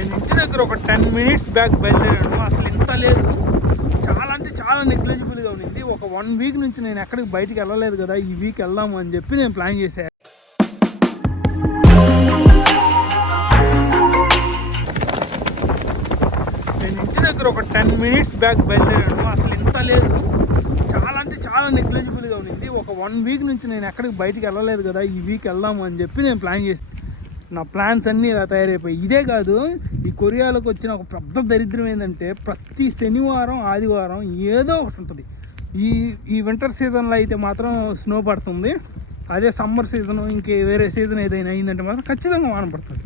నేను ఇంటి దగ్గర ఒక 10 minutes బ్యాక్ బయలుదేరాను. అసలు ఇంత లేదు, చాలా అంటే చాలా నెగ్లిజిబుల్గా ఉండింది. ఒక 1 week నుంచి నేను ఎక్కడికి బయటికి వెళ్ళలేదు కదా, ఈ వీక్ వెళ్దాము అని చెప్పి నేను ప్లాన్ చేశాను. నేను ఇంటి దగ్గర ఒక 10 minutes బ్యాక్ బయలుదేరాను. అసలు ఇంత లేదు, చాలా అంటే చాలా నెగ్లిజిబుల్గా ఉండింది. ఒక 1 week నుంచి నేను ఎక్కడికి బయటికి వెళ్ళలేదు కదా, ఈ వీక్ వెళ్దాము అని చెప్పి నేను ప్లాన్ చేశాను. నా ప్లాన్స్ అన్నీ ఇలా తయారైపోయి. ఇదే కాదు, ఈ కొరియాలోకి వచ్చిన ఒక పెద్ద దరిద్రం ఏంటంటే ప్రతి శనివారం ఆదివారం ఏదో ఒకటి ఉంటుంది. ఈ వింటర్ సీజన్లో అయితే మాత్రం స్నో పడుతుంది. అదే సమ్మర్ సీజన్ ఇంకే వేరే సీజన్ ఏదైనా అయిందంటే మాత్రం ఖచ్చితంగా వాన పడుతుంది.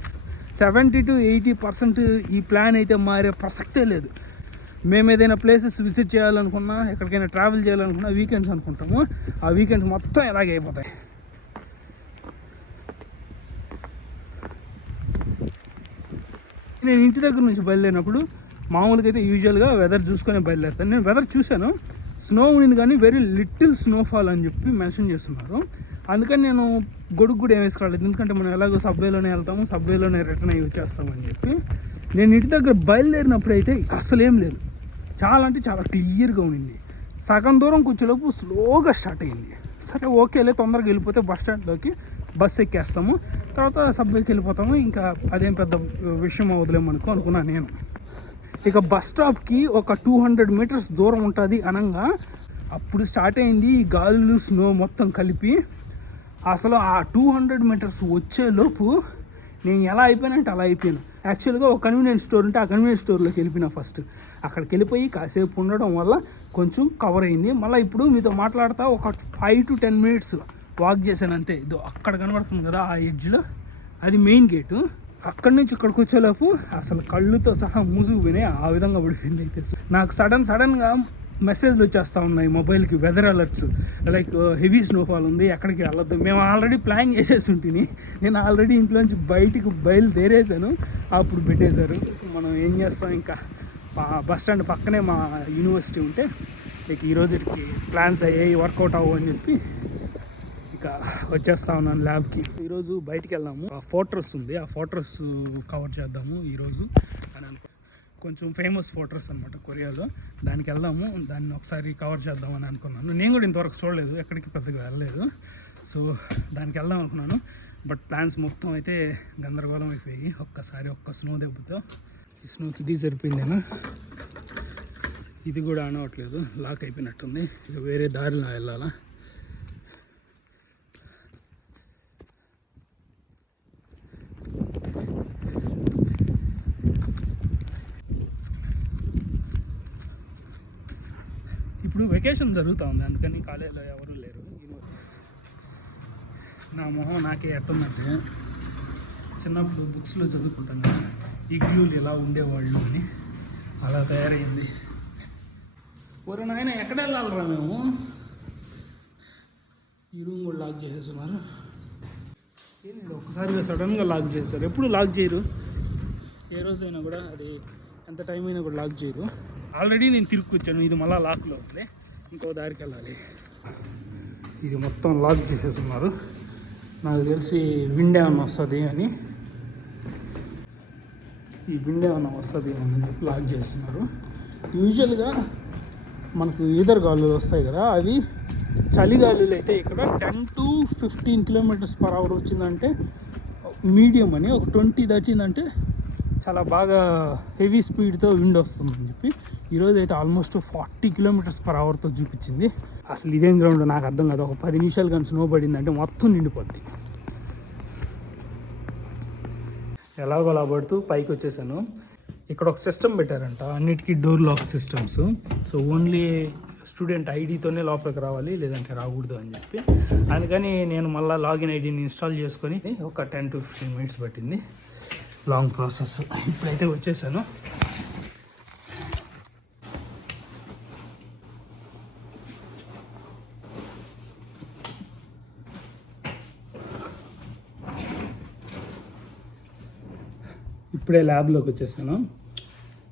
70 to 80% ఈ ప్లాన్ అయితే మారే ప్రసక్తే లేదు. మేము ఏదైనా ప్లేసెస్ విజిట్ చేయాలనుకున్నా, ఎక్కడికైనా ట్రావెల్ చేయాలనుకున్నా వీకెండ్స్ అనుకుంటాము. ఆ వీకెండ్స్ మొత్తం ఇలాగే అయిపోతాయి. నేను ఇంటి దగ్గర నుంచి బయలుదేరినప్పుడు మామూలుగా అయితే యూజువల్గా వెదర్ చూసుకొని బయలుదేరుతాను. నేను వెదర్ చూశాను, స్నో ఉంది కానీ వెరీ లిటిల్ స్నోఫాల్ అని చెప్పి మెన్షన్ చేస్తున్నారు. అందుకని నేను గొడుగు కూడా ఏం వేసుకోలేదు, ఎందుకంటే మనం ఎలాగో సబ్వేలోనే వెళ్తాము, సబ్వేలోనే రిటర్న్ అయ్యి వచ్చేస్తామని చెప్పి. నేను ఇంటి దగ్గర బయలుదేరినప్పుడు అయితే అసలు ఏం లేదు, చాలా అంటే చాలా క్లియర్గా ఉండింది. సగం దూరం కూర్చోలోపు స్లోగా స్టార్ట్ అయింది. సరే ఓకేలే, తొందరగా వెళ్ళిపోతే బస్ స్టాండ్లోకి బస్సు ఎక్కేస్తాము, తర్వాత సబ్వేకి వెళ్ళిపోతాము, ఇంకా అదేం పెద్ద విషయం అవదులేమనుకో అనుకున్నాను నేను. ఇక బస్ స్టాప్కి ఒక 200 meters దూరం ఉంటుంది అనగా అప్పుడు స్టార్ట్ అయింది ఈ గాలులు స్నో మొత్తం కలిపి. అసలు ఆ 200 meters వచ్చేలోపు నేను ఎలా అయిపోయానంటే అలా అయిపోయాను. యాక్చువల్గా ఒక కన్వీనియన్స్ స్టోర్ ఉంటే ఆ కన్వీనియన్స్ స్టోర్లోకి వెళ్ళిపోయినా ఫస్ట్. అక్కడికి వెళ్ళిపోయి కాసేపు ఉండడం వల్ల కొంచెం కవర్ అయింది. మళ్ళీ ఇప్పుడు మీతో మాట్లాడుతూ ఒక 5 to 10 minutes వాక్ చేశాను అంతే. ఇదో అక్కడ కనబడుతుంది కదా ఆ ఎడ్జ్లో, అది మెయిన్ గేటు. అక్కడి నుంచి ఇక్కడికి వచ్చేలోపు అసలు కళ్ళుతో సహా మూసుకు పోయినాయి, ఆ విధంగా పడిపోయింది. అయితే నాకు సడన్గా మెసేజ్లు వచ్చేస్తూ ఉన్నాయి మొబైల్కి, weather alerts, like heavy snowfall ఉంది, ఎక్కడికి వెళ్ళొద్దు. మేము ఆల్రెడీ ప్లాన్ చేసేసి ఉంటుంది, నేను ఆల్రెడీ ఇంట్లోంచి బయటికి బయలుదేరేసాను, అప్పుడు పెట్టేశారు. మనం ఏం చేస్తాం, ఇంకా బస్ స్టాండ్ పక్కనే మా యూనివర్సిటీ ఉంటే ఇక ఈరోజుకి ప్లాన్స్ అయ్యాయి, వర్కౌట్ అవ్వు అని చెప్పి ఇక వచ్చేస్తా ఉన్నాను ల్యాబ్కి. ఈరోజు బయటికి వెళ్దాము, ఆ ఫోర్ట్రెస్ ఉంది, ఆ ఫోర్ట్రెస్ కవర్ చేద్దాము ఈరోజు అని అనుకో. కొంచెం ఫేమస్ ఫోర్ట్రెస్ అనమాట కొరియాలో, దానికి వెళ్దాము, దాన్ని ఒకసారి కవర్ చేద్దామని అనుకున్నాను. నేను కూడా ఇంతవరకు చూడలేదు, ఎక్కడికి పెద్దగా వెళ్ళలేదు, సో దానికి వెళ్దాం అనుకున్నాను. బట్ ప్లాన్స్ మొత్తం అయితే గందరగోళం అయిపోయి ఒక్కసారి ఒక్క స్నో దెబ్బతో. ఈ స్నోకి ఇది సరిపోయిందేనా, ఇది కూడా అనవట్లేదు, లాక్ అయిపోయినట్టుంది. ఇక వేరే దారిలో వెళ్ళాలా. ఇప్పుడు వెకేషన్ జరుగుతూ ఉంది, అందుకని కాలేజీలో ఎవరు లేరు. నా మొహం నాకే ఎట్టుందంటే చిన్నప్పుడు బుక్స్లో చదువుకుంటాను కదా, ఇగ్లూలు ఎలా ఉండేవాళ్ళు అని, అలా తయారైంది. ఒరే నాయన ఎక్కడ వెళ్ళాలరా మేము, ఈ రూమ్ కూడా లాక్ చేసేస్తున్నారు. ఏంటి ఒక్కసారిగా సడన్గా లాక్ చేశారు, ఎప్పుడు లాక్ చేయరు, ఏ రోజైనా కూడా అది ఎంత టైం అయినా కూడా లాక్ చేయరు. ఆల్రెడీ నేను తిరుక్కొచ్చాను, ఇది మళ్ళీ లాక్లో ఉంది, ఇంకో దారికి వెళ్ళాలి. ఇది మొత్తం లాక్ చేసేస్తున్నారు, నాకు తెలిసి విండ్ ఏమన్నా వస్తుంది అని, ఈ విండ్ ఏమన్నా వస్తుంది అని చెప్పి లాక్ చేస్తున్నారు. యూజువల్గా మనకు ఈదర్ గాలులు వస్తాయి కదా, అవి చలిగాలులు అయితే ఇక్కడ 10 to 15 km/h వచ్చిందంటే మీడియం అని, ఒక 20 దాటిందంటే చాలా బాగా హెవీ స్పీడ్తో విండ్ వస్తుందని చెప్పి. ఈరోజు అయితే ఆల్మోస్ట్ 40 km/hతో చూపించింది. అసలు ఇదేం గ్రౌండ్ నాకు అర్థం కాదు, ఒక 10 నిమిషాలు కానీ స్నో పడిందంటే మొత్తం నిండిపోద్ది. ఎలాగో అలా పడుతూ పైకి వచ్చేసాను. ఇక్కడ ఒక సిస్టమ్ పెట్టారంట, అన్నిటికీ door lock systems. So only student ఐడితోనే లోపలికి రావాలి, లేదంటే రాకూడదు అని చెప్పి. అందుకని నేను మళ్ళీ లాగిన్ ఐడిని ఇన్స్టాల్ చేసుకొని ఒక 10 to 15 minutes పట్టింది, లాంగ్ ప్రాసెస్. ఇప్పుడైతే వచ్చేసాను. ఇప్పుడే ల్యాబ్లోకి వచ్చేసాను.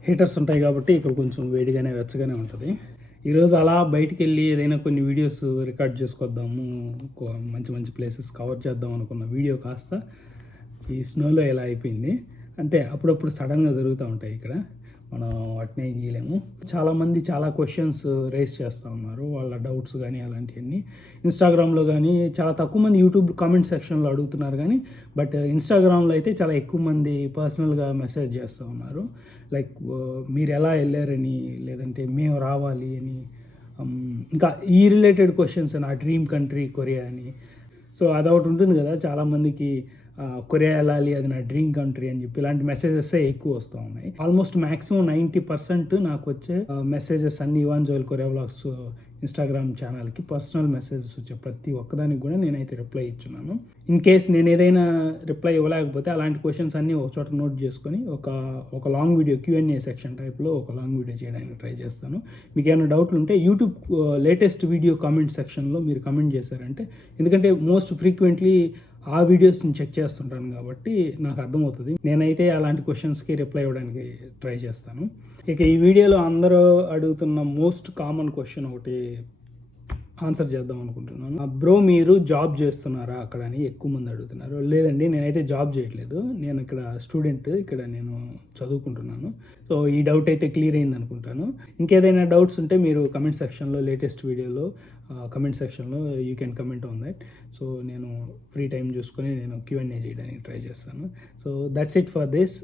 హీటర్స్ ఉంటాయి కాబట్టి ఇక్కడ కొంచెం వేడిగానే వెచ్చగానే ఉంటుంది. ఈరోజు అలా బయటికి వెళ్ళి ఏదైనా కొన్ని వీడియోస్ రికార్డ్ చేసుకొద్దాము, మంచి మంచి ప్లేసెస్ కవర్ చేద్దాం అనుకున్న వీడియో కాస్త ఈ స్నోలో ఎలా అయిపోయింది. అంతే అప్పుడప్పుడు సడన్గా జరుగుతూ ఉంటాయి ఇక్కడ, మనం వాటిని ఏం చేయలేము. చాలామంది చాలా క్వశ్చన్స్ రేస్ చేస్తూ ఉన్నారు, వాళ్ళ డౌట్స్ కానీ అలాంటివన్నీ. ఇన్స్టాగ్రామ్లో కానీ చాలా తక్కువ మంది యూట్యూబ్ కామెంట్ సెక్షన్లో అడుగుతున్నారు కానీ, బట్ ఇన్స్టాగ్రామ్లో అయితే చాలా ఎక్కువ మంది పర్సనల్గా మెసేజ్ చేస్తూ ఉన్నారు. లైక్ మీరు ఎలా వెళ్ళారని, లేదంటే మేము రావాలి అని, ఇంకా ఈ రిలేటెడ్ క్వశ్చన్స్, నా డ్రీమ్ కంట్రీ కొరియా అని. సో అదొకటి ఉంటుంది కదా చాలామందికి, కొరియా వెళ్ళాలి అది నా డ్రీమ్ కంట్రీ అని చెప్పి ఇలాంటి మెసేజెస్ ఎక్కువ వస్తూ ఉన్నాయి. ఆల్మోస్ట్ మ్యాక్సిమం 90% నాకు వచ్చే మెసేజెస్ అన్ని Ivan Joel Korea vlogs Instagram ఛానల్కి పర్సనల్ మెసేజెస్ వచ్చే ప్రతి ఒక్కదానికి కూడా నేనైతే రిప్లై ఇచ్చున్నాను. ఇన్ కేస్ నేను ఏదైనా రిప్లై ఇవ్వలేకపోతే అలాంటి క్వశ్చన్స్ అన్నీ ఒక చోట నోట్ చేసుకొని ఒక లాంగ్ వీడియో Q&A సెక్షన్ టైప్లో ఒక లాంగ్ వీడియో చేయడానికి ట్రై చేస్తాను. మీకు ఏమైనా డౌట్లు ఉంటే యూట్యూబ్ లేటెస్ట్ వీడియో కామెంట్ సెక్షన్లో మీరు కమెంట్ చేశారంటే, ఎందుకంటే మోస్ట్ ఫ్రీక్వెంట్లీ ఆ వీడియోస్ని చెక్ చేస్తుంటాను కాబట్టి నాకు అర్థమవుతుంది. నేనైతే అలాంటి క్వశ్చన్స్కి రిప్లై ఇవ్వడానికి ట్రై చేస్తాను. ఇక ఈ వీడియోలో అందరూ అడుగుతున్న మోస్ట్ కామన్ క్వశ్చన్ ఒకటి ఆన్సర్ చేద్దాం అనుకుంటున్నాను. బ్రో మీరు జాబ్ చేస్తున్నారా అక్కడ అని ఎక్కువ మంది అడుగుతున్నారు. లేదండి, నేనైతే జాబ్ చేయట్లేదు, నేను ఇక్కడ స్టూడెంట్, ఇక్కడ నేను చదువుకుంటున్నాను. సో ఈ డౌట్ అయితే క్లియర్ అయింది అనుకుంటాను. ఇంకేదైనా డౌట్స్ ఉంటే మీరు కమెంట్ సెక్షన్లో, లేటెస్ట్ వీడియోలో కమెంట్ సెక్షన్లో you can comment on that. So నేను ఫ్రీ టైం చూసుకొని నేను Q&A చేయడానికి ట్రై చేస్తాను. So that's it for this.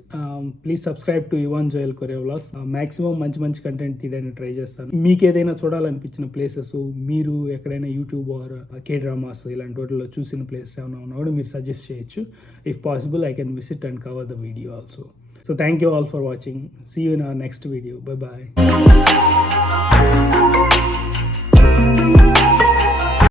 Please subscribe to Ivan Joel Korea vlogs. Maximum మంచి కంటెంట్ తీయడానికి ట్రై చేస్తాను. మీకు ఏదైనా చూడాలనిపించిన ప్లేసెస్, మీరు ఎక్కడైనా యూట్యూబ్ ఆర్ K-డ్రామాస్ ఇలాంటి వాటిలో చూసిన ప్లేసెస్ ఏమైనా ఉన్నా కూడా మీరు సజెస్ట్ చేయొచ్చు. If possible I can visit and cover the video also. So thank you all for watching. See you in our next video. Bye bye.